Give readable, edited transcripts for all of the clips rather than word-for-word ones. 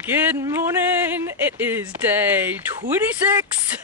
Good morning. It is day 26.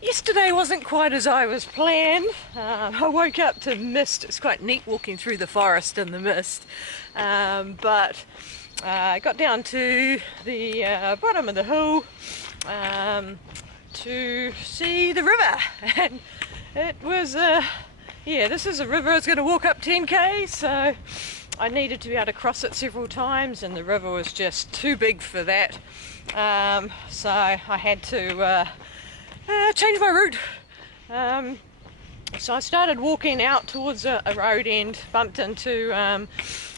Yesterday wasn't quite as I was planned. I woke up to mist. It's quite neat walking through the forest in the mist. But I got down to the bottom of the hill to see the river, and it was this is a river. I was going to walk up 10k, so I needed to be able to cross it several times, and the river was just too big for that. So I had to change my route. So I started walking out towards a road end, bumped into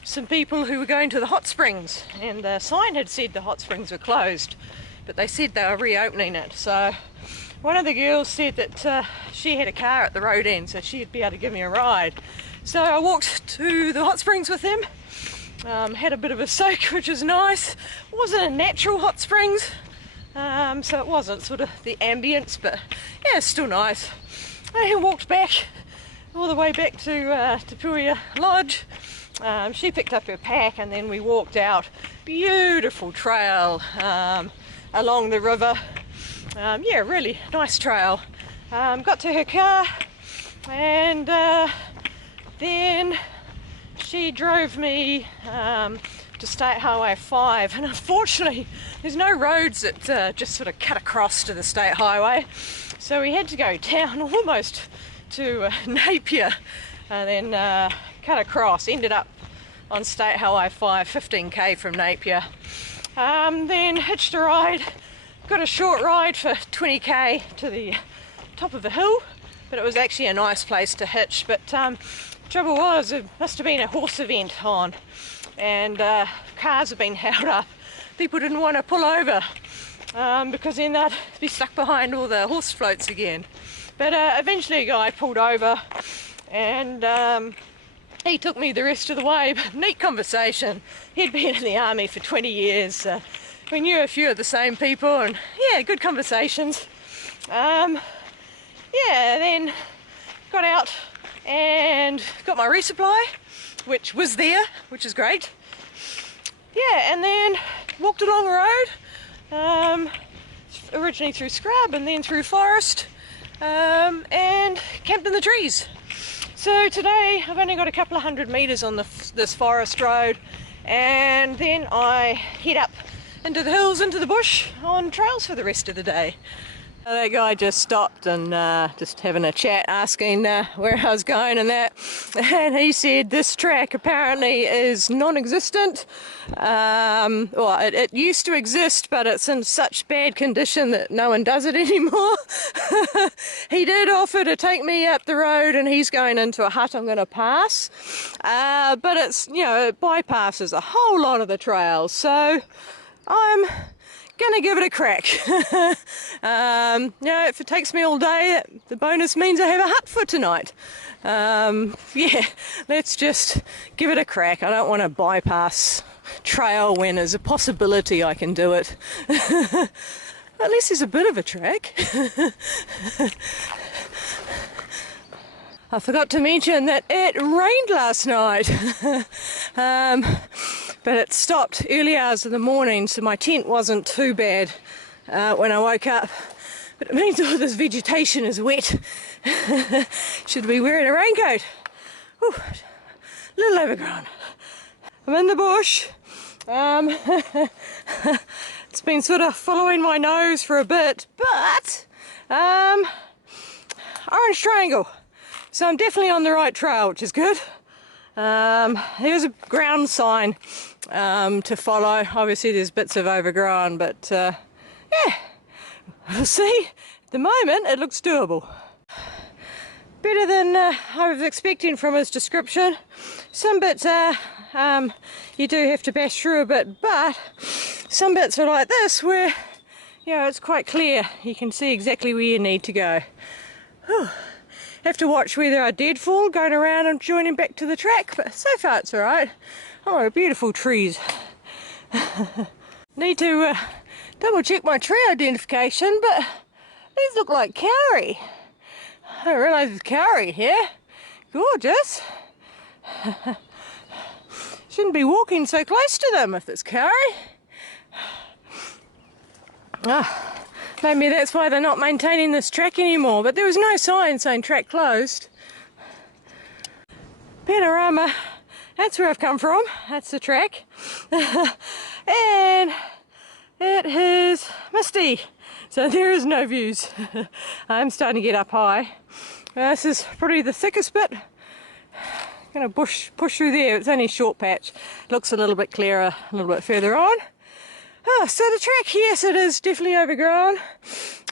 some people who were going to the hot springs, and the sign had said the hot springs were closed, but they said they were reopening it. So one of the girls said that she had a car at the road end, so she'd be able to give me a ride. So I walked to the hot springs with him, had a bit of a soak, which is nice. It wasn't a natural hot springs, so it wasn't sort of the ambience, but yeah, it's still nice. I walked back all the way back to Puya Lodge. She picked up her pack, and then we walked out. Beautiful trail along the river. Yeah, really nice trail. Got to her car, and then she drove me to State Highway 5, and unfortunately there's no roads that just sort of cut across to the State Highway, so we had to go down almost to Napier and then cut across. Ended up on State Highway 5, 15k from Napier. Then hitched a ride, got a short ride for 20k to the top of the hill, but it was actually a nice place to hitch. But trouble was, it must have been a horse event on, and cars have been held up. People didn't want to pull over because then they'd be stuck behind all the horse floats again. But eventually a guy pulled over, and he took me the rest of the way. But neat conversation. He'd been in the army for 20 years. We knew a few of the same people, and yeah, good conversations. Then got out and got my resupply, which was there, which is great. Yeah, and then walked along the road, originally through scrub and then through forest, and camped in the trees. So today I've only got a couple of 100 metres on this forest road, and then I head up into the hills, into the bush, on trails for the rest of the day. That guy just stopped and just having a chat, asking where I was going and that, and he said this track apparently is non-existent. Well, it used to exist, but it's in such bad condition that no one does it anymore. He did offer to take me up the road, and he's going into a hut I'm going to pass, but it's, it bypasses a whole lot of the trails, so I'm gonna give it a crack. If it takes me all day, the bonus means I have a hut for tonight. Yeah, let's just give it a crack. I don't want to bypass trail when there's a possibility I can do it. At least there's a bit of a track. I forgot to mention that it rained last night. But it stopped early hours of the morning, so my tent wasn't too bad when I woke up. But it means all this vegetation is wet. Should be wearing a raincoat. Whew, a little overgrown. I'm in the bush. It's been sort of following my nose for a bit, but orange triangle. So I'm definitely on the right trail, which is good. Here's a ground sign to follow. Obviously there's bits of overgrown, but yeah, we'll see. At the moment it looks doable. Better than I was expecting from his description. Some bits you do have to bash through a bit, but some bits are like this where it's quite clear. You can see exactly where you need to go. Whew. Have to watch whether I dead fall going around and joining back to the track, but so far it's alright. Oh, beautiful trees. Need to double check my tree identification, but these look like kauri. I didn't realise there's kauri here. Gorgeous. Shouldn't be walking so close to them if it's kauri. Ah, maybe that's why they're not maintaining this track anymore, but there was no sign saying track closed. Panorama, that's where I've come from, that's the track. And it is misty, so there is no views. I'm starting to get up high. This is probably the thickest bit. Going to push through there. It's only a short patch. Looks a little bit clearer a little bit further on. Oh, so the track, yes, it is definitely overgrown.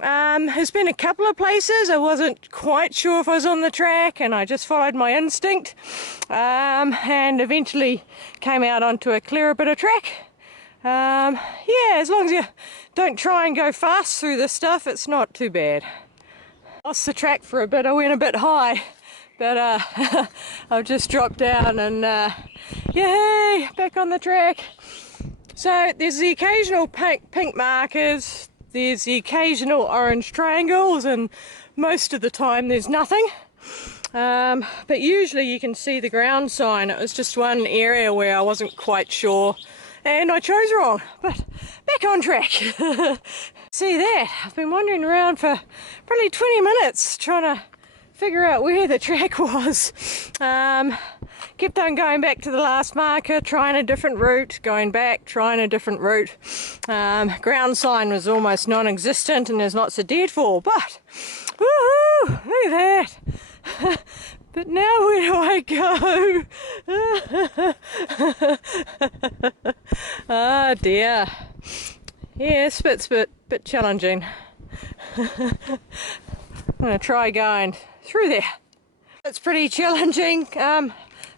There's been a couple of places I wasn't quite sure if I was on the track, and I just followed my instinct, and eventually came out onto a clearer bit of track. Yeah, as long as you don't try and go fast through this stuff, it's not too bad. Lost the track for a bit. I went a bit high, but I've just dropped down and yay, back on the track. So there's the occasional pink markers, there's the occasional orange triangles, and most of the time there's nothing. But usually you can see the ground sign. It was just one area where I wasn't quite sure, and I chose wrong, but back on track. See that? I've been wandering around for probably 20 minutes trying to figure out where the track was. Kept on going back to the last marker, trying a different route, going back, trying a different route. Ground sign was almost non-existent, and there's lots of deadfall, but woohoo, look at that. But now where do I go? Oh dear. Yes, it's a bit challenging. I'm going to try going through there. It's pretty challenging.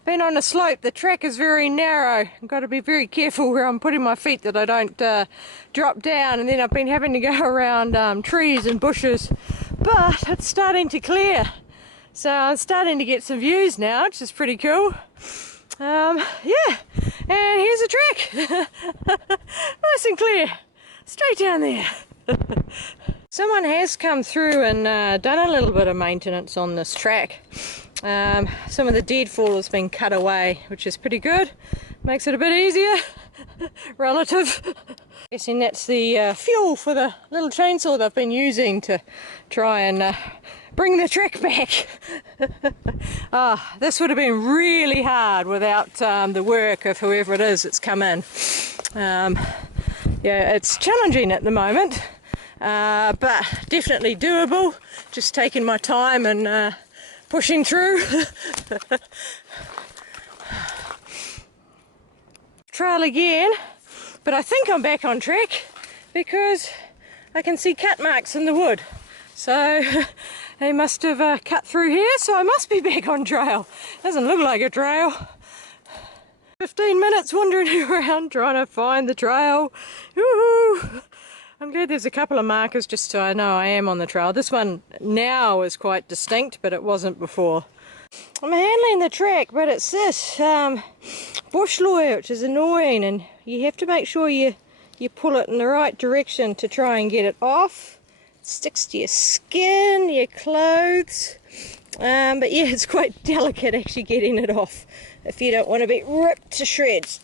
Being on a slope, the track is very narrow. I've got to be very careful where I'm putting my feet that I don't drop down, and then I've been having to go around trees and bushes. But it's starting to clear. So I'm starting to get some views now, which is pretty cool. Yeah, and here's the track. Nice and clear. Straight down there. Someone has come through and done a little bit of maintenance on this track. Some of the deadfall has been cut away, which is pretty good. Makes it a bit easier. Relative. Guessing that's the fuel for the little chainsaw that I've been using to try and bring the track back. This would have been really hard without the work of whoever it is that's come in. Yeah, it's challenging at the moment, but definitely doable. Just taking my time and pushing through. Trail again, but I think I'm back on track because I can see cut marks in the wood. So they must have cut through here, so I must be back on trail. Doesn't look like a trail. 15 minutes wandering around trying to find the trail. Woohoo! I'm glad there's a couple of markers just so I know I am on the trail. This one now is quite distinct, but it wasn't before. I'm handling the track, but it's this bush lawyer, which is annoying, and you have to make sure you pull it in the right direction to try and get it off. It sticks to your skin, your clothes, but yeah, it's quite delicate actually getting it off if you don't want to be ripped to shreds.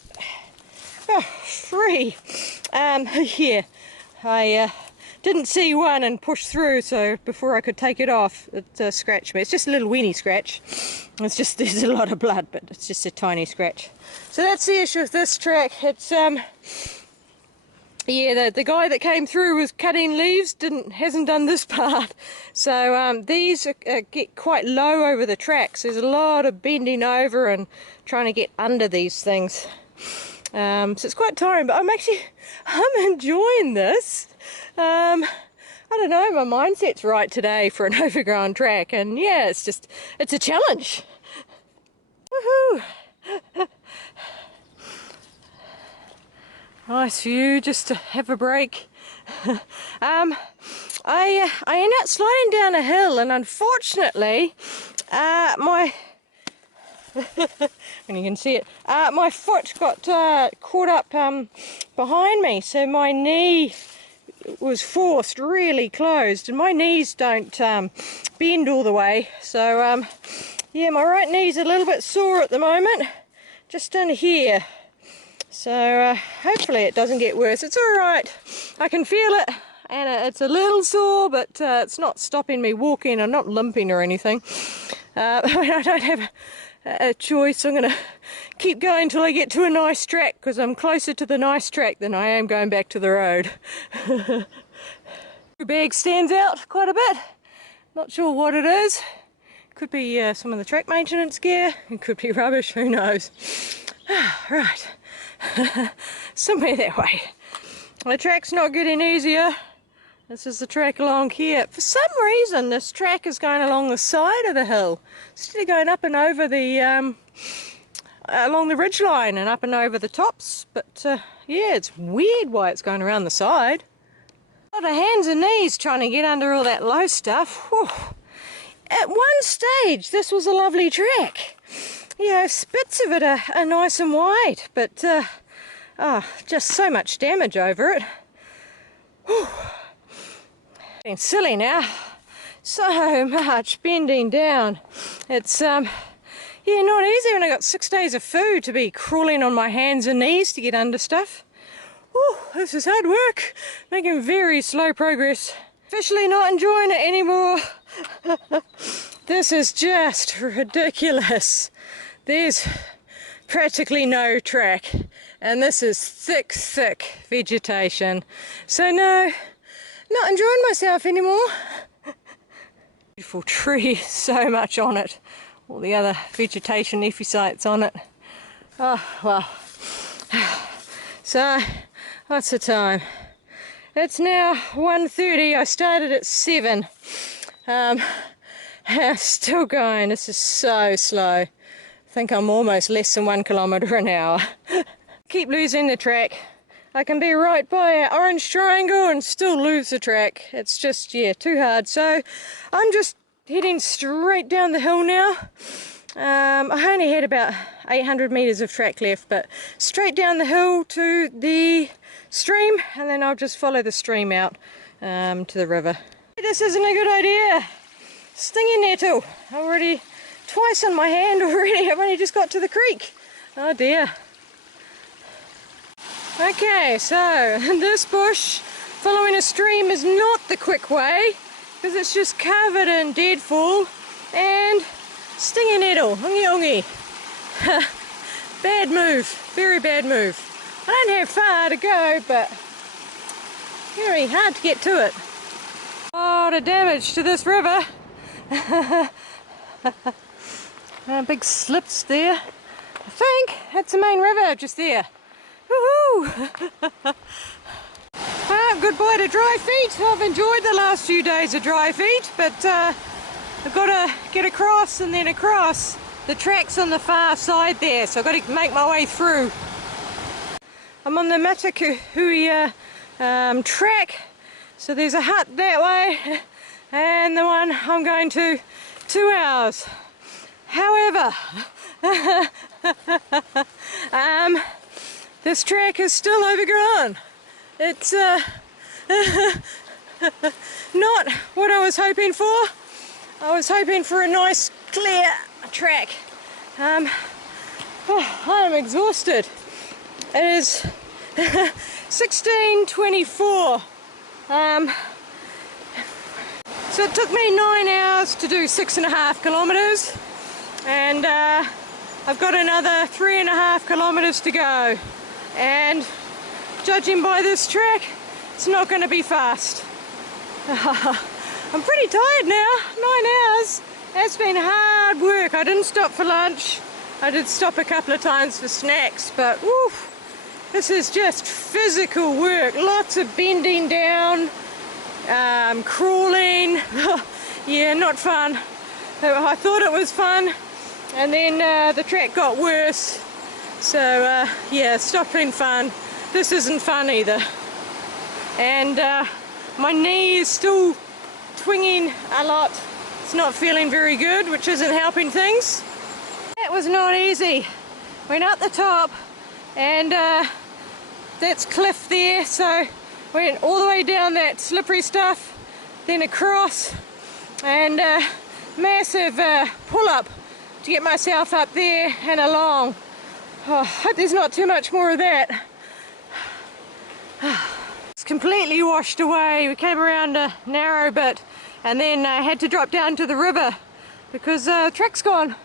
Oh, free. Yeah, I didn't see one and pushed through, so before I could take it off, it scratched me. It's just a little weeny scratch. It's just, there's a lot of blood, but it's just a tiny scratch. So that's the issue with this track. It's yeah, the guy that came through was cutting leaves, hasn't done this part. So these get quite low over the tracks. There's a lot of bending over and trying to get under these things. So it's quite tiring, but I'm enjoying this. I don't know, my mindset's right today for an overgrown track, and yeah, it's a challenge. Woohoo! Nice view, just to have a break. I ended up sliding down a hill, and unfortunately, my and you can see it, my foot got caught up behind me, so my knee was forced really closed, and my knees don't bend all the way, so yeah, my right knee's a little bit sore at the moment, just in here. So hopefully it doesn't get worse. It's all right. I can feel it. and it's a little sore, but it's not stopping me walking. I'm not limping or anything. I don't have a choice. I'm going to keep going till I get to a nice track, because I'm closer to the nice track than I am going back to the road. The bag stands out quite a bit. Not sure what it is. Could be some of the track maintenance gear. It could be rubbish, who knows. Right. Somewhere that way. The track's not getting easier. This is the track along here. For some reason this track is going along the side of the hill instead of going up and over the along the ridge line and up and over the tops. But yeah, it's weird why it's going around the side. A lot of hands and knees trying to get under all that low stuff. Whew. At one stage this was a lovely track. You know, bits of it are nice and wide, but just so much damage over it. Whew. Being silly now. So much bending down. It's yeah, not easy when I got 6 days of food to be crawling on my hands and knees to get under stuff. Whew, this is hard work. Making very slow progress. Officially not enjoying it anymore. This is just ridiculous. There's practically no track, and this is thick vegetation. So no, not enjoying myself anymore. Beautiful tree, so much on it. All the other vegetation epiphytes on it. Oh well. So what's the time? It's now 1:30. I started at 7. Still going. This is so slow. I think I'm almost less than 1 kilometre an hour. Keep losing the track. I can be right by an orange triangle and still lose the track. It's just, yeah, too hard. So I'm just heading straight down the hill now. I only had about 800 metres of track left, but straight down the hill to the stream, and then I'll just follow the stream out to the river. This isn't a good idea. Stinging nettle. Already twice on my hand already. I've only just got to the creek. Oh dear. Okay, so this bush, following a stream is not the quick way, because it's just covered in deadfall and stinging nettle. Ungi ungi. Bad move. Very bad move. I don't have far to go, but very hard to get to it. A lot of damage to this river. Big slips there. I think that's the main river just there. Woohoo! Goodbye to dry feet. I've enjoyed the last few days of dry feet, but I've got to get across and then across. The track's on the far side there, so I've got to make my way through. I'm on the Matakuhui track, so there's a hut that way, and the one I'm going to 2 hours. However, this track is still overgrown. It's not what I was hoping for. I was hoping for a nice clear track. I am exhausted. It is 16:24. So it took me 9 hours to do 6.5 kilometres, and I've got another 3.5 kilometres to go. And judging by this track, it's not going to be fast. I'm pretty tired now. 9 hours. It's been hard work. I didn't stop for lunch. I did stop a couple of times for snacks, but woof, this is just physical work. Lots of bending down, crawling. Yeah, not fun. I thought it was fun, and then the track got worse. So yeah, stop being fun. This isn't fun either. And my knee is still twinging a lot. It's not feeling very good, which isn't helping things. That was not easy. Went up the top, and that's cliff there, so went all the way down that slippery stuff, then across, and massive pull-up to get myself up there and along. Oh, hope there's not too much more of that. It's completely washed away. We came around a narrow bit and then had to drop down to the river because the track's gone.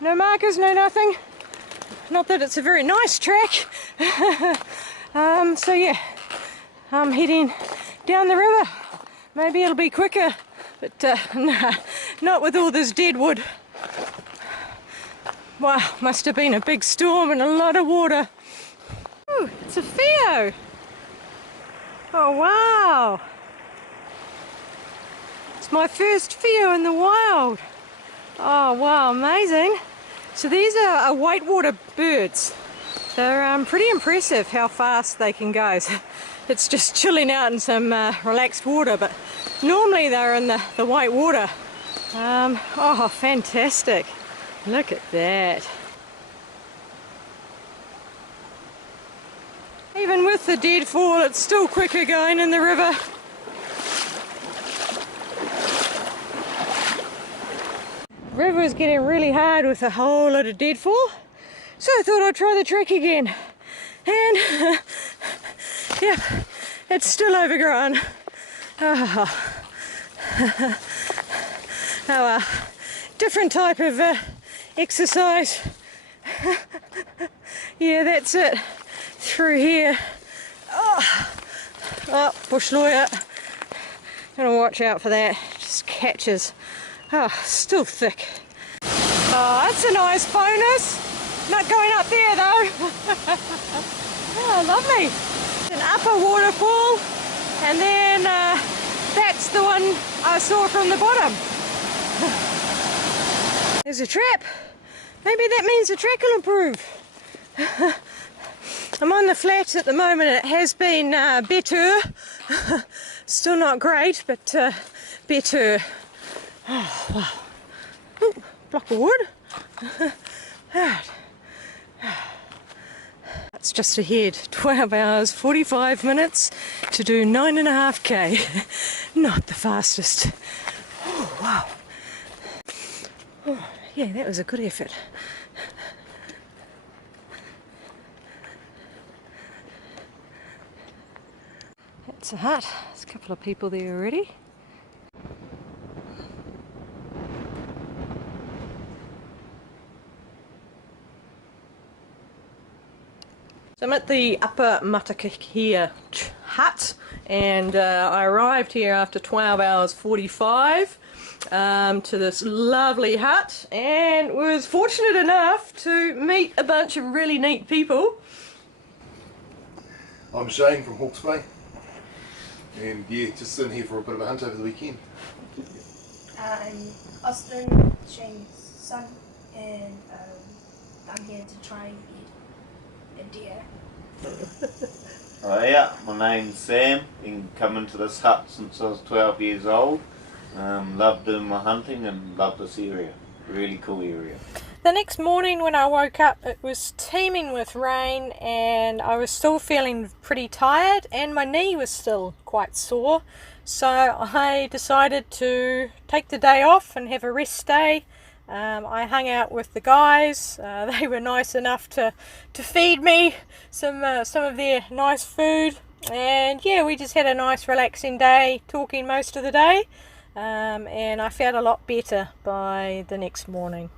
No markers, no nothing. Not that it's a very nice track. So yeah, I'm heading down the river. Maybe it'll be quicker, but nah, not with all this dead wood. Wow, must have been a big storm and a lot of water. Ooh, it's a Theo. Oh wow. It's my first Theo in the wild. Oh wow, amazing. So these are whitewater birds. They're pretty impressive how fast they can go. So it's just chilling out in some relaxed water, but normally they're in the white water. Oh, fantastic. Look at that. Even with the deadfall, it's still quicker going in the river. The river is getting really hard with a whole lot of deadfall, so I thought I'd try the trek again. And yeah, it's still overgrown. Oh, well, different type of exercise. Yeah, that's it. Through here. Oh, bush lawyer. Gotta watch out for that. Just catches. Oh, still thick. Oh, that's a nice bonus. Not going up there though. Oh, lovely. An upper waterfall, and then that's the one I saw from the bottom. There's a trap. Maybe that means the track will improve. I'm on the flats at the moment. It has been better. Still not great, but better. Oh, wow. Ooh, block of wood. That's just ahead. 12 hours, 45 minutes to do 9.5k. Not the fastest. Oh, wow. Oh, yeah, that was a good effort. That's a hut. There's a couple of people there already. So I'm at the Upper Matakahia hut, and I arrived here after 12 hours 45 to this lovely hut, and was fortunate enough to meet a bunch of really neat people. I'm Shane from Hawke's Bay, and yeah, just sitting here for a bit of a hunt over the weekend. I'm Austin, Shane's son, and I'm here to try and eat a deer. Oh yeah, my name's Sam. Been coming to this hut since I was 12 years old. Love doing my hunting and love this area. Really cool area. The next morning when I woke up, it was teeming with rain, and I was still feeling pretty tired, and my knee was still quite sore. So I decided to take the day off and have a rest day. I hung out with the guys. They were nice enough to feed me some of their nice food, and yeah, we just had a nice relaxing day, talking most of the day, and I felt a lot better by the next morning.